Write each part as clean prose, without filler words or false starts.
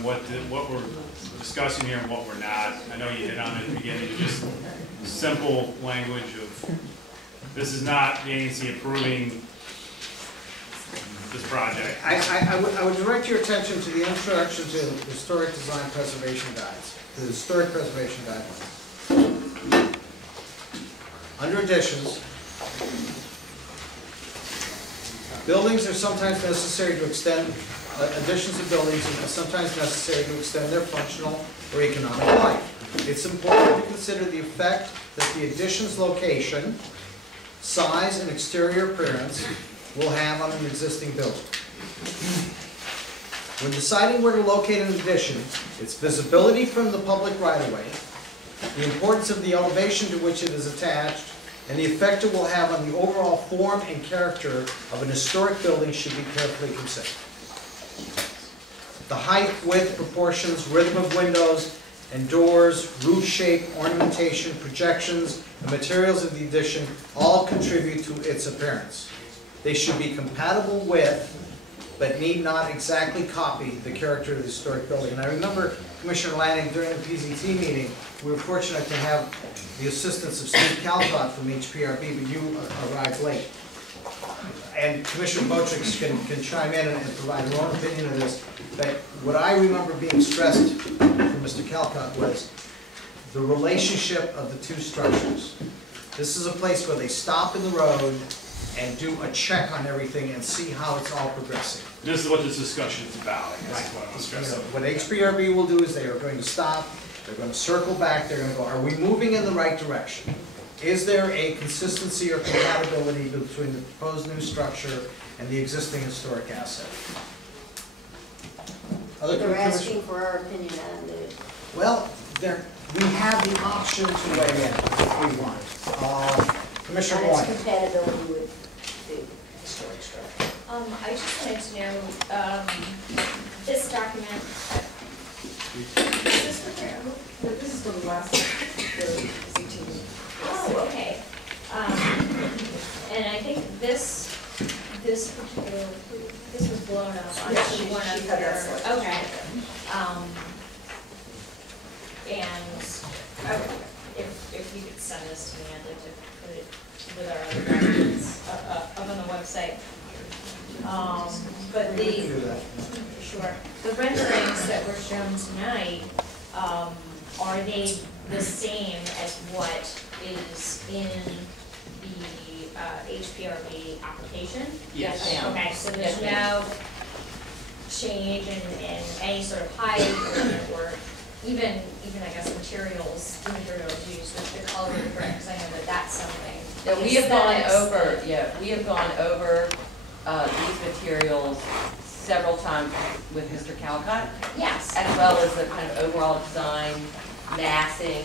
everyone what we're discussing here and what we're not. I know you hit on it at the beginning, just simple language of this is not the ANC approving this project. I would direct your attention to the introduction to the Historic Design Preservation Guides, the Historic Preservation Guidelines. Under additions, buildings are sometimes necessary to extend, additions of buildings are sometimes necessary to extend their functional or economic life. It's important to consider the effect that the addition's location, size, and exterior appearance will have on an existing building. When deciding where to locate an addition, its visibility from the public right-of-way, the importance of the elevation to which it is attached, and the effect it will have on the overall form and character of an historic building should be carefully considered. The height, width, proportions, rhythm of windows and doors, roof shape, ornamentation, projections, and materials of the addition all contribute to its appearance. They should be compatible with, but need not exactly copy, the character of the historic building. And I remember, Commissioner Lanning, during the PZT meeting, we were fortunate to have the assistance of Steve Calcott from HPRB, but you arrived late. And Commissioner Botrix can chime in and provide her own opinion of this. But what I remember being stressed from Mr. Calcott was the relationship of the two structures. This is a place where they stop in the road and do a check on everything and see how it's all progressing. This is what this discussion is about, I guess, Right. is what I'm stressing. What HPRB will do is they are going to stop, they're going to circle back, they're going to go, are we moving in the right direction? Is there a consistency or compatibility between the proposed new structure and the existing historic asset? They're asking for our opinion on it. Well, we have the option to weigh in if we want. Commissioner And its Boyd. compatibility with the historic structure. I just wanted to know, this document, is this for where? This is from the last, the CT. Oh, okay. And I think this particular, this was blown up on Yeah, the one she of had that your, slide. okay. And, okay, if you could send this to me, I'd like to put it with our other documents up on the website. But We can do that. sure, the renderings that were shown tonight, are they the same as what is in the HPRB application? Yes, ma'am. Okay, so Yes, there's ma'am. no change in any sort of height or even I guess materials, the materials used, the color of the bricks, I know that that's something. Yeah, we have gone Aesthetics. over, we have gone over these materials several times with Mr. Calcott, Yes. as well as the kind of overall design, massing,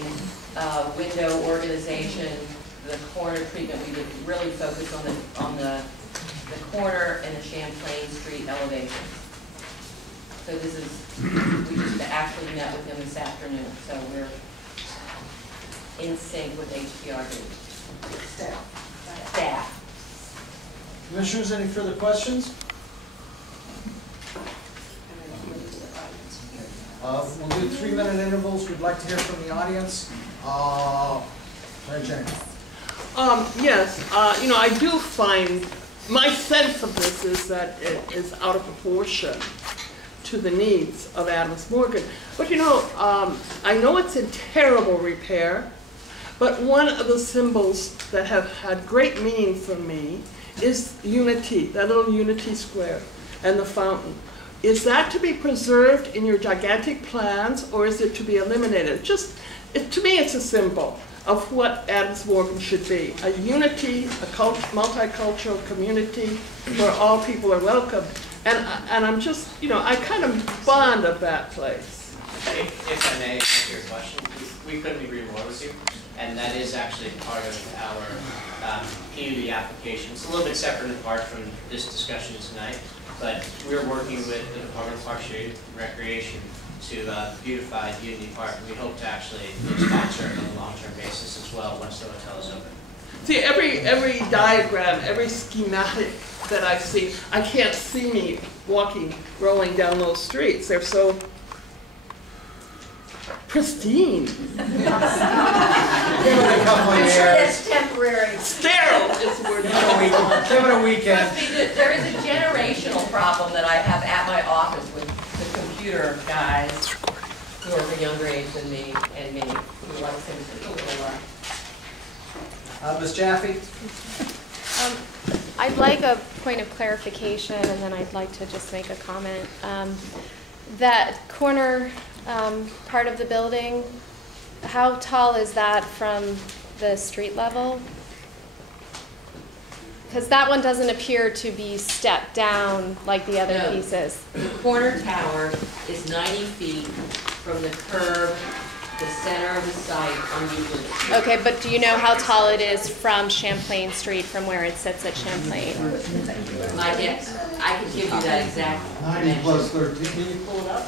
window organization, the corner treatment. We would really focus on the corner and the Champlain Street elevation. So this is, we just actually met with him this afternoon, so we're in sync with HPRB. Staff. Commissioners, any further questions? We'll do 3-minute intervals. We'd like to hear from the audience. Mary Jane. Yes, I do find, my sense of this is that it is out of proportion to the needs of Adams Morgan. But I know it's in terrible repair, but one of the symbols that have had great meaning for me is unity, that little unity square and the fountain. Is that to be preserved in your gigantic plans, or is it to be eliminated? To me, it's a symbol of what Adams Morgan should be. A unity, a multicultural community where all people are welcome. And I'm just, I kind of fond of that place. If I may answer your question, we couldn't agree more with you, and that is actually part of our community application. It's a little bit separate and apart from this discussion tonight, but we're working with the Department of Parks and Recreation to beautify Unity Park. We hope to actually sponsor it on a long-term basis as well once the hotel is open. See, every diagram, every schematic that I see, I can't see me rolling down those streets. They're so pristine, Give it a couple of I'm sure years. that's temporary. sterile is the word. Give it a weekend. Trust me, there is a generational problem that I have at my office with the computer guys who are of a younger age than me and me, who like things a little Ms. Jaffe? I'd like a point of clarification, and then I'd like to just make a comment. That corner part of the building, how tall is that from the street level? Because that one doesn't appear to be stepped down like the other No. pieces. The corner tower is 90 feet from the curb, the center of the site on Euclid Street. Okay, but do you know how tall it is from Champlain Street, from where it sits at Champlain? I can give you that exact 90 plus dimension. 13, can you pull it up?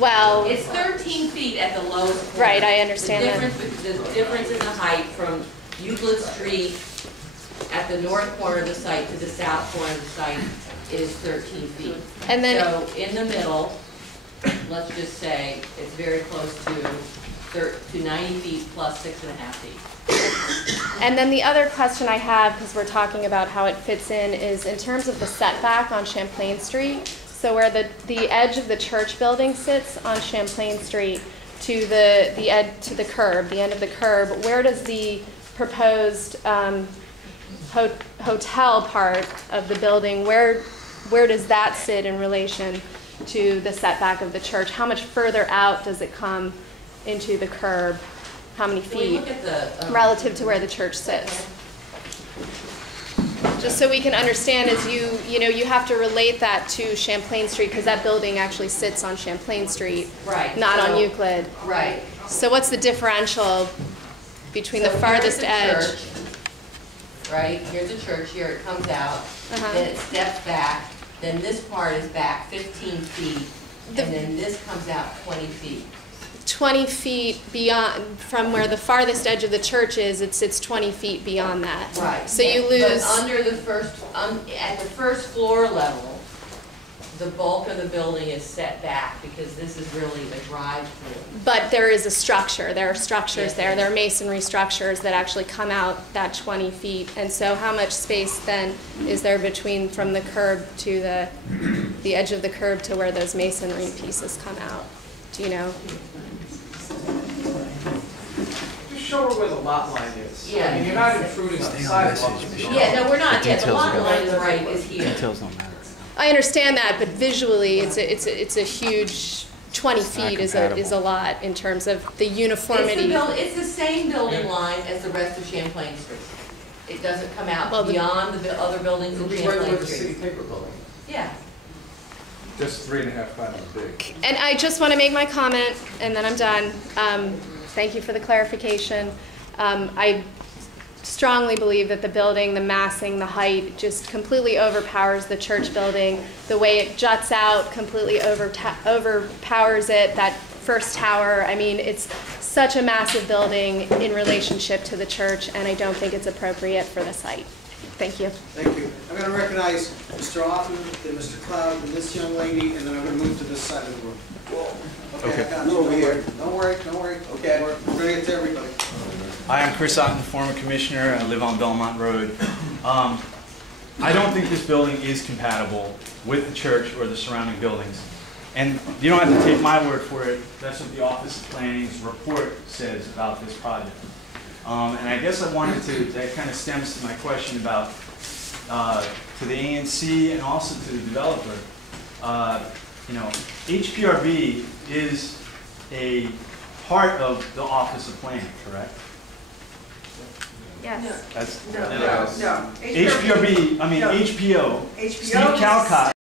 Well, It's 13 feet at the lowest point. right, I understand that. The difference in the height from Euclid Street at the north corner of the site to the south corner of the site is 13 feet. And then, So in the middle, let's just say it's very close to 90 feet plus 6.5 feet. and then the other question I have, because we're talking about how it fits in terms of the setback on Champlain Street. So where the edge of the church building sits on Champlain Street to the curb, the end of the curb, where does the proposed hotel part of the building, where does that sit in relation to the setback of the church? How much further out does it come into the curb? How many Can we feet look at the, relative to where the church sits? Just so we can understand, as you have to relate that to Champlain Street, because that building actually sits on Champlain Street, right. not on so- Euclid. Right. So what's the differential between the So farthest here's edge? the church, right, here's the church, here it comes out, Uh-huh. then it steps back, then this part is back 15 feet, The- and then this comes out 20 feet. 20 feet beyond, from where the farthest edge of the church is, it sits 20 feet beyond that. Right. So you But lose, under the first, at the first floor level, the bulk of the building is set back because this is really a drive-through. but there is a structure, there are structures Yes. there are masonry structures that actually come out that 20 feet. And so how much space then is there between, from the curb to the edge of the curb to where those masonry pieces come out? Do you know? Just show her where the lot line is. Yeah. I mean, you're not intruding on the sidewalk. Yeah, no, we're not, yeah, the lot line is right, is here. Details don't matter. I understand that, but visually, it's a huge, 20 It's not feet is compatible. a lot in terms of the uniformity. It's the same building line as the rest of Champlain Street. It doesn't come Well, out beyond the other buildings in Champlain Street. paper building. Yeah. Just 3.5 times big. And I just want to make my comment, and then I'm done. Thank you for the clarification. I strongly believe that the building, the massing, the height, just completely overpowers the church building. The way it juts out completely overpowers it, that first tower. I mean, it's such a massive building in relationship to the church, and I don't think it's appropriate for the site. Thank you. Thank you. I'm going to recognize Mr. Otten, then Mr. Cloud, and this young lady, and then I'm going to move to this side of the room. Okay, I got you. Over here. Don't worry. Okay. We're going to get to everybody. Hi, I'm Chris Otten, former commissioner. I live on Belmont Road. I don't think this building is compatible with the church or the surrounding buildings. And you don't have to take my word for it. That's what the Office of Planning's report says about this project. And I guess I wanted to, that kind of stems to my question about, to the ANC and also to the developer. HPRB is a part of the Office of Planning, correct? Yes. That's, Yes. No. HPRB, I mean No. HPO, HPO Steve Calcott